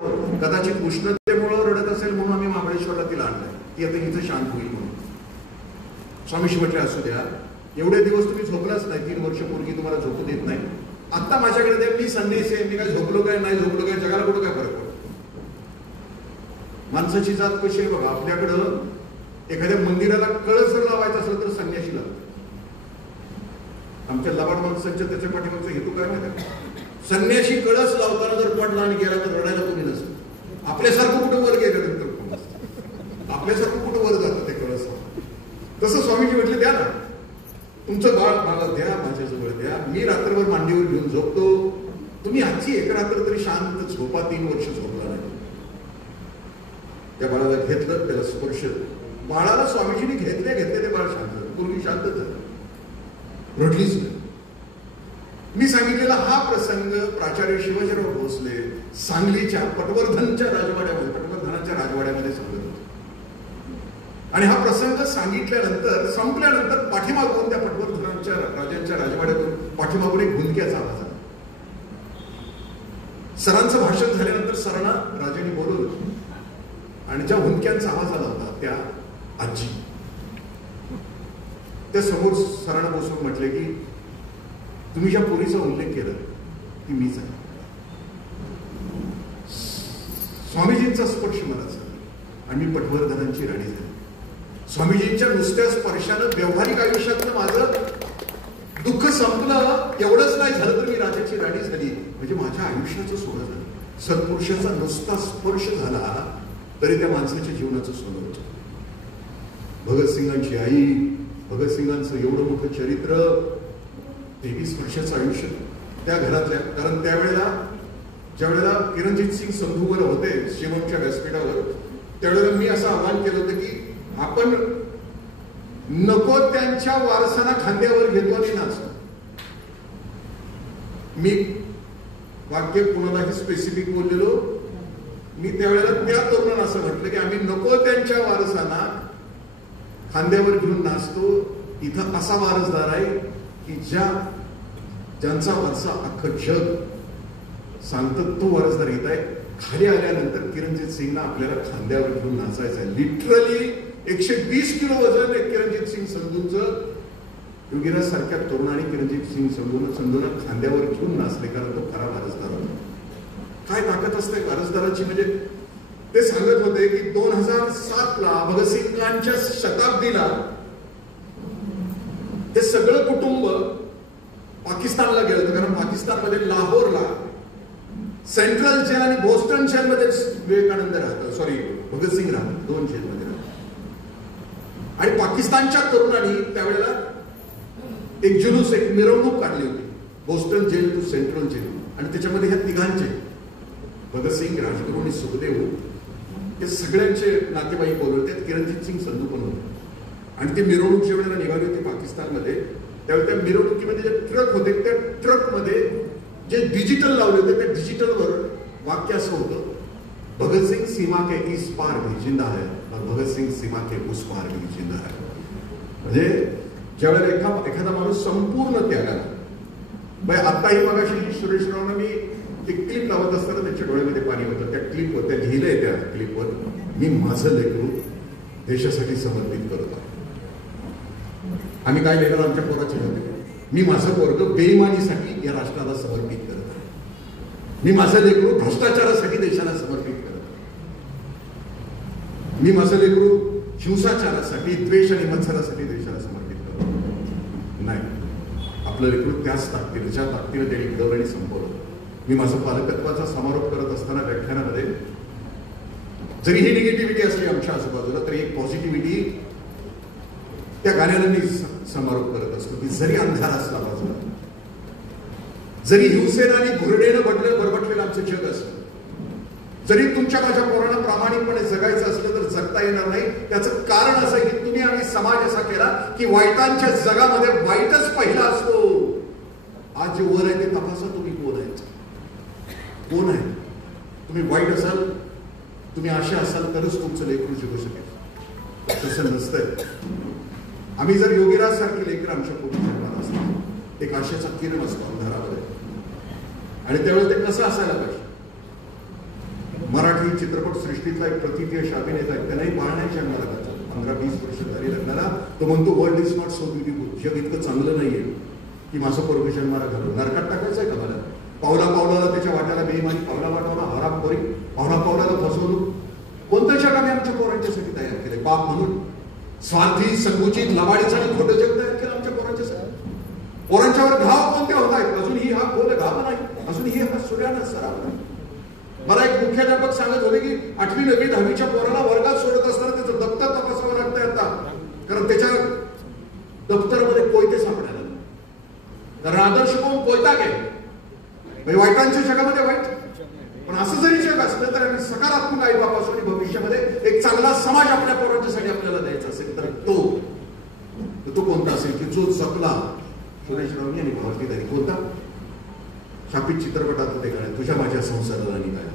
कदाचित उष्णतेमुळे रडत असेल म्हणून आम्ही महाबळेश्वरला तिला आणलंय की आता इथं शांत होईल म्हणून. स्वामीशी म्हटलं असू द्या, एवढे दिवस तुम्ही झोपलाच नाही, 3 वर्ष पूर्वी तुम्हाला झोपू देत नाही, आता माझ्याकडे द्या, मी संन्यासी आहे, मी काय झोपलो काय नाही झोपलो काय, जगाला कुठं काय फरक पडतो. माणसाची जात कशी आहे बघा, आपल्याकडं एखाद्या मंदिराला कळस जर लावायचा असेल तर संन्याशी लागतो. आमच्या लबाड माणसांच्या त्याच्या पाठीमागचा हेतू काय माहिती, संन्याशी कळस लावताना जर पडला आणि गेला तर रडायला कोणी नसतं. आपल्यासारखं कुठं वर गेल्यानंतर कोण असतं, आपल्यासारखं कुठं वर जातं ते कळस. तसं स्वामीजी म्हटले द्या ना, तुमचं बाळ मला द्या, माझ्याजवळ द्या, मी रात्रभर मांडीवर घेऊन झोपतो, तुम्ही आजची एक रात्र तरी शांत झोपा. 3 वर्ष झोपला नाही. त्या बाळाला घेतलं, त्याला स्पर्श, बाळाला स्वामीजीने घेतले ते बाळ शांत झालं. पूर्वी शांत झालं, रडलीच नाही. मी सांगितलेला हा प्रसंग प्राचार्य शिवाजीराव भोसले सांगलीच्या पटवर्धनाच्या राजवाड्यामध्ये सांगत होते. आणि हा प्रसंग सांगितल्यानंतर संपल्यानंतर पाठीमागून त्या पटवर्धनाच्या राजांच्या राजवाड्यातून पाठीमागून एक भुंदक्याचा आवाज आला. सरांचं भाषण झाल्यानंतर सरांना राजांनी बोलवलं आणि ज्या भुंदक्यांचा आवाज आला होता त्या आजी, त्या समोर सरांना बसून म्हटले की तुम्ही ज्या पोरीचा उल्लेख केला ती मीच आहे. स्वामीजींचा स्पर्श मला झाला आणि मी पटवर्धनांची राणी झाली. स्वामीजींच्या नुसत्या स्पर्शानं व्यावहारिक आयुष्यातलं माझं दुःख संपलं. एवढंच नाही झालं तर मी राजाची राणी झाली, म्हणजे माझ्या आयुष्याचं सोनं झालं. सत्पुरुषाचा नुसता स्पर्श झाला तरी त्या माणसाच्या जीवनाचं सोनं होतं. भगतसिंगांची आई, भगतसिंगांचं एवढं मोठं चरित्र, 23 वर्षाचं आयुष्य त्या घरातल्या. कारण ज्यावेळेला किरणजीत सिंग संधूवर होते शिवमच्या व्यासपीठावर, त्यावेळेला मी असं आवाहन केलं होतं की आपण नको त्यांच्या वारसांना खांद्यावर घेतो आणि नाचतो. मी वाक्य कुणालाही स्पेसिफिक बोललेलो. मी त्यावेळेला त्या तरुणांना असं म्हटलं की आम्ही नको त्यांच्या वारसांना खांद्यावर घेऊन नाचतो. इथं असा वारसदार आहे की ज्यांचा वारसा अख्खं जग सांगतं, तो वारसदार येत आहे. खाली आल्यानंतर किरणजीत सिंगना आपल्याला खांद्यावर घेऊन नाचायचं आहे. लिटरली 120 किलो वजन आहे किरणजीत सिंग संधूंचं. योगीराज सारख्या तरुणाने किरणजीत सिंग संधूंना खांद्यावर घेऊन नाचले, कारण तो खरा वारसदार होता. काय ताकद असते वारसदाराची, म्हणजे ते सांगत होते की 2007ला भगतसिंगांच्या शताब्दीला हे सगळं कुटुंब पाकिस्तानला गेलं होतं. कारण पाकिस्तानमध्ये लाहोरला सेंट्रल जेल आणि बोस्टन जेलमध्ये विवेकानंद राहतात, भगतसिंग राहतात, 2 जेलमध्ये राहतात. आणि पाकिस्तानच्या तरुणांनी त्यावेळेला एक जुलूस, एक मिरवणूक काढली होती, Boston jail to central jail. आणि त्याच्यामध्ये ह्या तिघांचे, भगतसिंग, राजगुरू आणि सुखदेव, हे सगळ्यांचे नातेवाईक बोलवले. त्यात किरणजीत सिंग संधू पण होते. आणि ती मिरवणूक ज्या वेळेला निघाली होती पाकिस्तानमध्ये, त्यावेळी त्या मिरवणुकीमध्ये जे ट्रक होते, त्या ट्रकमध्ये जे डिजिटल लावले होते, त्या डिजिटलवर वाक्य असं होतं, भगतसिंग सीमा के इस पार भी जिंदा है और भगतसिंग सीमा के उस पार भी जिंदा है. म्हणजे ज्यावेळेला एखादा माणूस संपूर्ण त्यागाला, आताही मगाशी सुरेशरावना मी एक क्लिप लावत असताना त्यांच्या डोळ्यामध्ये पाणी होतं. त्या क्लिपवर त्या लिहिलंय, त्या क्लिपवर, मी माझं लेकरू देशासाठी समर्पित करत आहे. आम्ही काय लिहिलं आमच्या पोराचे होते, मी माझं पोरग बेईमानीसाठी या राष्ट्राला समर्पित करत आहे. मी माझं लेकरू भ्रष्टाचारासाठी देशाला समर्पित करत आहे. मी माझं लेकरू हिंसाचारासाठी, द्वेष आणि मत्सरासाठी देशाला समर्पित करत नाही. आपलं लेकरू त्याच ताकदीने, ज्या ताकदीने त्यांनी घडवलं आणि संपवलं. मी माझं पालकत्वाचा समारोप करत असताना व्याख्यानामध्ये जरी ही निगेटिव्हिटी असली आमच्या आजूबाजूला, तरी एक पॉझिटिव्हिटी त्या गाण्याला मी समारोप करत असतो. की जरी अंधार असला बाजूला, जरी हिंसेनं आणि घुरडेनं बरबटलेलं आमचं जग असलं, जरी तुमच्या माझ्या पोरांना प्रामाणिकपणे जगायचं असलं तर जगता येणार नाही. त्याचं कारण असं आहे की तुम्ही आम्ही समाज असा केला की वाईटांच्या जगामध्ये वाईटच पहिला असतो. आज जे वर आहे ते तपासा, तुम्ही कोण आहे, कोण आहे. तुम्ही वाईट असाल, तुम्ही अशा असाल तरच तुमचं लेकरू जगू शकेल. तसं नसतंय. आम्ही जर योगीराज सारखे लेकर आमच्या पोटी जन्माला असतो, एक आशेचा किरण असतो अंधारामध्ये. आणि त्यावेळेस ते कसं असायला पाहिजे, मराठी चित्रपट सृष्टीतला एक प्रतिथयश अभिनेता आहे, त्यालाही बाळ नाही जन्माला घातलं. 15-20 वर्ष झाली लग्नाला. तो म्हणतो world is not so beautiful, जग इतकं चांगलं नाहीये की माझं पोरग जन्माला घालून नरकात टाकायचंय का मला. पावला पावलाला त्याच्या वाट्याला बेईमानी, पावला वाटाला हरामखोरी, पावला पावलाला फसवणूक. कोणतं जग आम्ही आमच्या पोरांच्यासाठी तयार केले पाप म्हणून? स्वार्थी, संकुचित, लबाडीचं आणि खोटं जग तयार केलं आमच्या पोरांच्यासाठी. पोरांच्यावर घाव कोणते होत आहेत? अजूनही हा खोल घाव नाही, अजूनही हा सूर्यानं सराव नाही. मला एक मुख्याध्यापक सांगत होते की 8वी 9वी 10वीच्या पोराला वर्गात सोडत असताना त्याचं दप्तर तपासावं लागतं आता, कारण त्याच्या दप्तरामध्ये कोयते सापडायला. कारण आदर्श कोण? कोयता घे. वाईटांच्या जगामध्ये वाईट, पण असं जरी जग असलं तर आम्ही सकारात्मक आई बाप असू आणि भविष्यामध्ये एक चांगला समाज आपल्या पोरांच्यासाठी आपल्याला द्यायचा असेल तर तो कोणता असेल की जो जपला सुरेश रावणी आणि भारतीदारी. कोणता? शापित चित्रपटातलं ते गाणं, तुझ्या माझ्या संसाराला निघाला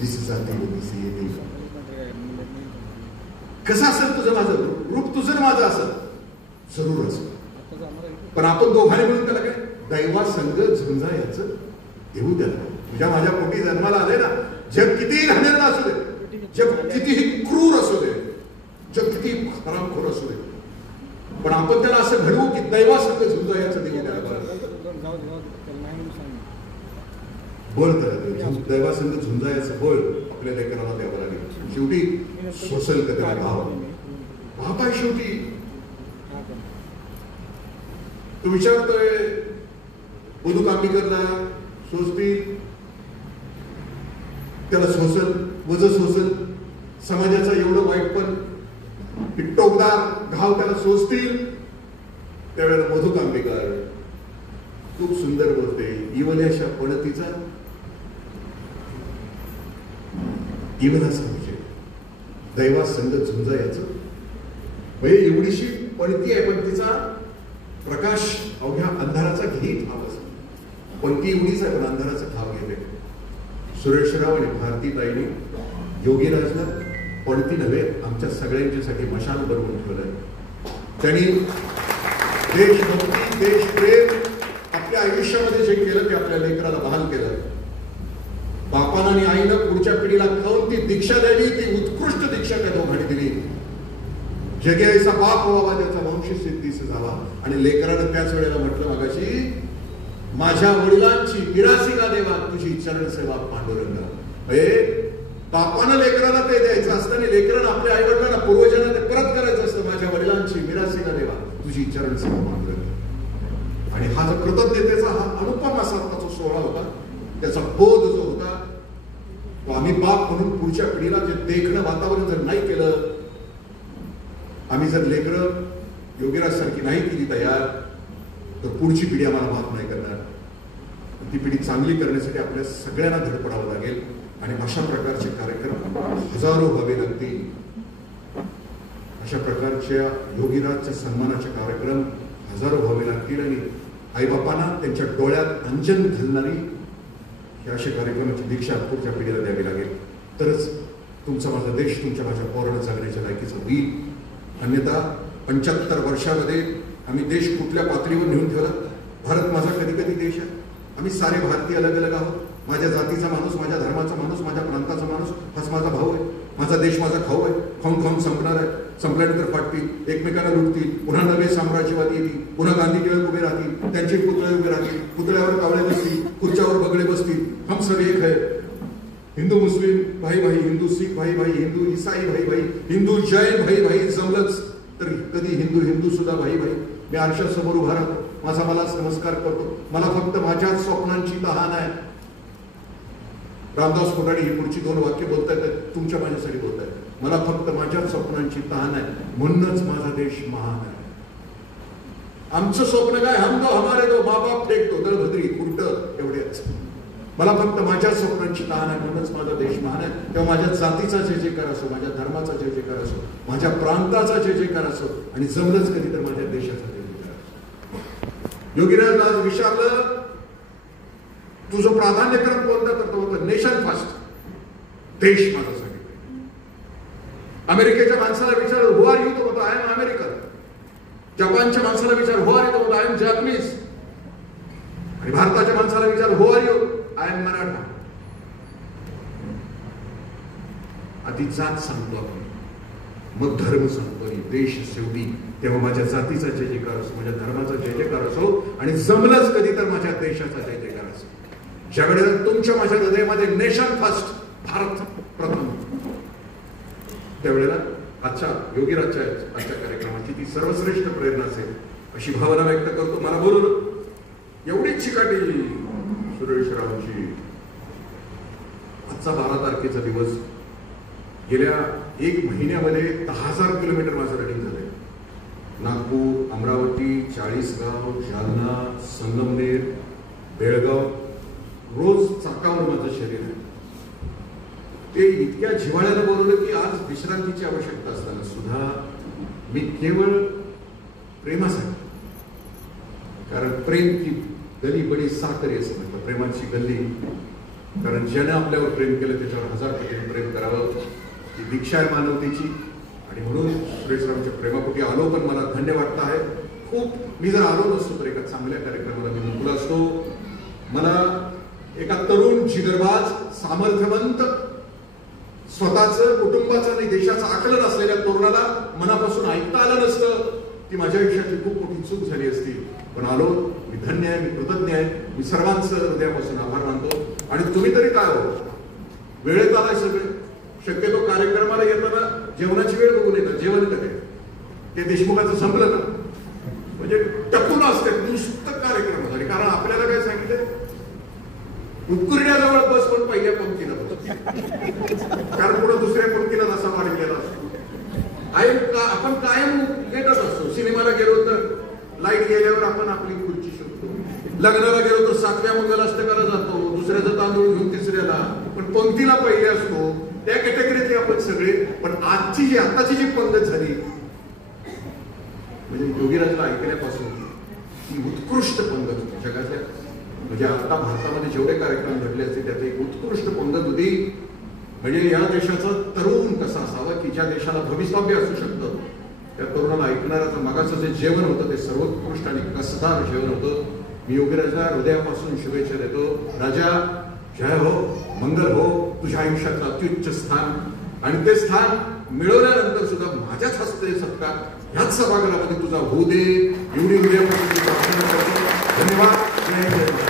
दिसी जाते दिसी येते. कसं असेल तुझं माझं रूप, तुझं माझं असं जरूर असं, पण आपण दोघांनी मिळून त्याला काय दैवा संग झुंजा याचं देऊ द्यायला. तुझ्या माझ्या पोटी जन्माला आले ना, जग कितीही घाणेरडं असू दे, जग कितीही क्रूर असू दे, जग किती हरामखोर असू दे, पण आपण त्याला असं घडवू की दैवा संग झुंजा याचं देऊ द्यायला. बळ करा, दैवा संग झुंजा याचं बळ आपल्या लेकराला द्यावं लागेल. शेवटी सोसल का त्याला भाव बाप आहे. शेवटी तो विचारतोय मधु कांबीकरला सोसतील, त्याला सोसल वज सोसल, समाजाचं एवढं वाईट पण टोकदार घाव त्याला सोसतील. त्यावेळेला मधु कांबीकर खूप सुंदर बोलते, इवल्याशा पणतीचा इवलाचा विजय, दैवा संग झुंजा याचं. म्हणजे एवढीशी पणती आहे पण तिचा प्रकाश अवघ्या अंधाराचा घेत आवाज. पणती एवढीच आहे पण अंधाराचा ठाव घेते. सुरेशराव आणि भारतीताईंनी योगीराजला पणती नव्हे आमच्या सगळ्यांच्यासाठी मशाल बनवून ठेवलंय. त्यांनी देशभक्ती, देशप्रेम आपल्या आयुष्यामध्ये जे केलं ते आपल्या लेकराला बहाल केलं. बापानं आणि आईनं पुढच्या पिढीला खाऊन ती दीक्षा द्यावी, ती उत्कृष्ट दीक्षा त्या दोघांनी दिली. जगे ऐसा बाप व्हावा त्याचा वंश सिद्धीस जावा. आणि लेकरानं त्याच वेळेला म्हटलं मगाशी, माझ्या वडिलांची मिरासिका देवा तुझी चरण सेवा पांडुरंगा. बापानं लेकराला ते द्यायचं असतं आणि लेकरानं आपल्या आई वडिलांना पूर्वजांना ते परत करायचं असतं. माझ्या वडिलांची मिरासिका देवा तुझी चरण सेवा पांडुरंगा. आणि हा जो कृतज्ञतेचा हा अनुपम असा जो सोहळा होता, त्याचा बोध जो होता तो आम्ही बाप म्हणून पुढच्या पिढीला जे देखणं वातावरण जर नाही केलं, आम्ही जर लेकरं योगीराज सारखी नाही केली तयार, तर पुढची पिढी आम्हाला माफ नाही करणार. ती पिढी चांगली करण्यासाठी आपल्या सगळ्यांना धडपडावं लागेल. आणि अशा प्रकारचे कार्यक्रम हजारो व्हावे लागतील. अशा प्रकारच्या योगीराजच्या सन्मानाचे कार्यक्रम हजारो व्हावे लागतील. आणि आईबापांना त्यांच्या डोळ्यात अंजन घालणारी हे अशा कार्यक्रमाची दीक्षा पुढच्या पिढीला द्यावी लागेल. तरच तुमचा माझा देश तुमच्या माझ्या पोरानं जगण्याच्या लायकीचा होईल. अन्यथा 75 वर्षामध्ये आम्ही देश कुठल्या पातळीवर नेऊन ठेवला. भारत माझा कधी कधी देश आहे. आम्ही सारे भारतीय अलग अलग आहोत. माझ्या जातीचा माणूस, माझ्या धर्माचा माणूस, माझ्या प्रांताचा माणूस हाच माझा भाऊ आहे. माझा देश माझा खाऊ आहे. खाऊन खाऊन संपणार आहे. संपल्यानंतर फाटतील, एकमेकांना लुटतील, पुन्हा नवे साम्राज्यवादी येतील, पुन्हा गांधी टिळक उभे राहतील, त्यांचे पुतळे उभे राहतील, पुतळ्यावर कावळे बसतील, खुर्च्यावर बगळे बसतील. हम सब एक है. हिंदू मुस्लिम भाई भाई, हिंदू सिख भाई भाई, हिंदू ईसाई भाई भाई, हिंदू जैन भाई भाई जमलंच तर कधी हिंदू हिंदू सुद्धा भाई भाई. मी आरशासमोर उभा राहतो, माझा मलाच नमस्कार करतो. मला फक्त माझ्याच स्वप्नांची तहान आहे. रामदास कोठाडी ही पुढची 2 वाक्य बोलतायत, तुमच्या माझ्यासाठी बोलतायत. मला फक्त माझ्याच स्वप्नांची तहान आहे, म्हणूनच माझा देश महान आहे. आमचं स्वप्न काय? हम दो हमारे दो, माँ बाप फेक दो, दळभद्री कुर्ट एवढेच. मला फक्त माझ्या स्वप्नांची तहान आहे, म्हणूनच माझा देश महान आहे. तेव्हा माझ्या जातीचा जे जे कर असो, माझ्या धर्माचा जे जे कर असो, माझ्या प्रांताचा जे जे कर असो, आणि जमलंच कधी तर माझ्या देशाचा जे जे कर असो. योगीराज आज विचारलं तुझं प्राधान्यक्रम कोणता? तर तो होतं नेशन फर्स्ट, देश माझा सांगितलं. अमेरिकेच्या माणसाला विचार हु आर यू? तो होतो आय एम अमेरिकन. जपानच्या माणसाला विचार हु आर यू? तो होतो आय एम जॅपनीज. आणि भारताच्या माणसाला विचार who are you? I am Maratha. आधी जात सांगतो आपण, मग धर्म सांगतो आणि देश शेवटी, तेव्हा माझ्या जातीचा जय जयकार असो, माझ्या धर्माचा जय जयकार असो, आणि जमलंच कधी तर माझ्या देशाचा जय जयकार असो. ज्यावेळेला तुमच्या माझ्या हृदयामध्ये नेशन फर्स्ट, भारत प्रथम, त्यावेळेला आजच्या योगीराजच्या आजच्या कार्यक्रमाची ती सर्वश्रेष्ठ प्रेरणा असेल अशी भावना व्यक्त करतो. मला बोलून एवढीच चिकाटी सुरेश रावची. आजचा 12 तारखेचा दिवस, गेल्या 1 महिन्यामध्ये 10,000 किलोमीटर माझं रनिंग झालंय. नागपूर, अमरावती, चाळीसगाव, जालना, संगमनेर, बेळगाव, रोज चाकावर माझं शरीर आहे. ते इतक्या जिव्हाळ्यानं बोलवलं की आज विश्रांतीची आवश्यकता असताना सुद्धा मी केवळ प्रेमासाठी, कारण प्रेम की गली बडी साखरी असं म्हणतात, प्रेमाची गल्ली, कारण ज्यानं आपल्यावर प्रेम केलं त्याच्यावर 1000 पटीने प्रेम करावं, ही दीक्षा आहे मानवतेची. आणि म्हणून सुरेशरावच्या प्रेमापोटी आलो, पण मला धन्य वाटतं आहे खूप. मी जर आलो नसतो तर एका चांगल्या कार्यक्रमाला मी मुकलो असतो. मला एका तरुण, जिगरबाज, सामर्थ्यवंत, स्वतःचं, कुटुंबाचं आणि देशाचं आकलन असलेल्या तरुणाला मनापासून ऐकता आलं नसतं, ती माझ्या आयुष्यातली खूप मोठी चूक झाली असती. पण आलो, मी धन्य आहे, मी कृतज्ञ आहे. मी सर्वांचं हृदयापासून आभार मानतो. आणि तुम्ही तरी काय हो, वेळेत आलाय सगळे. शक्यतो कार्यक्रमाला येताना जेवणाची वेळ बघून येतात, जेवण कधी ते देशमुखाचं संपलं ना, म्हणजे टपून असते नुसतं कार्यक्रमासाठी. कारण आपल्याला काय सांगितलं, उतरण्याजवळ बस पण पहिल्या पंक्तीला बस, कारण पुढे दुसऱ्या पंक्तीला असा वाढलेला असतो. आपण कायम येतच असतो. सिनेमाला गेलो तर लाईट गेल्यावर आपण आपली खुर्ची शोधतो. लग्नाला गेलो तर 7व्या मंगलाष्टकाला जातो, दुसऱ्याचा तांदूळ घेऊन तिसऱ्याला, पण पंक्तीला पहिले असतो. त्या कॅटेगरीतले आपण सगळे. पण आताची जी पंगत झाली, म्हणजे योगीराजला ऐकण्यापासून ही उत्कृष्ट पंगत होती जगातल्या. म्हणजे आता भारतामध्ये जेवढे कार्यक्रम घडले असते त्यात एक उत्कृष्ट पंगत होती. म्हणजे या देशाचा तरुण कसा असावा की ज्या देशाला भवितव्य असू शकतं, त्या तरुणाला ऐकणाऱ्याचं मगाचं जे जेवण होतं ते सर्वोत्कृष्ट आणि कसदार जेवण होतं. मी योगीराजला हृदयापासून शुभेच्छा देतो. राजा, जय हो, मंगल हो, तुझ्या आयुष्यातलं अत्युच्च स्थान, आणि ते स्थान मिळवल्यानंतर सुद्धा माझ्याच हस्ते सत्कार ह्याच सभागृहामध्ये तुझा होऊ दे, एवढी हृदयापासून तुझा अभिनंदन करतो. धन्यवाद. जय जय.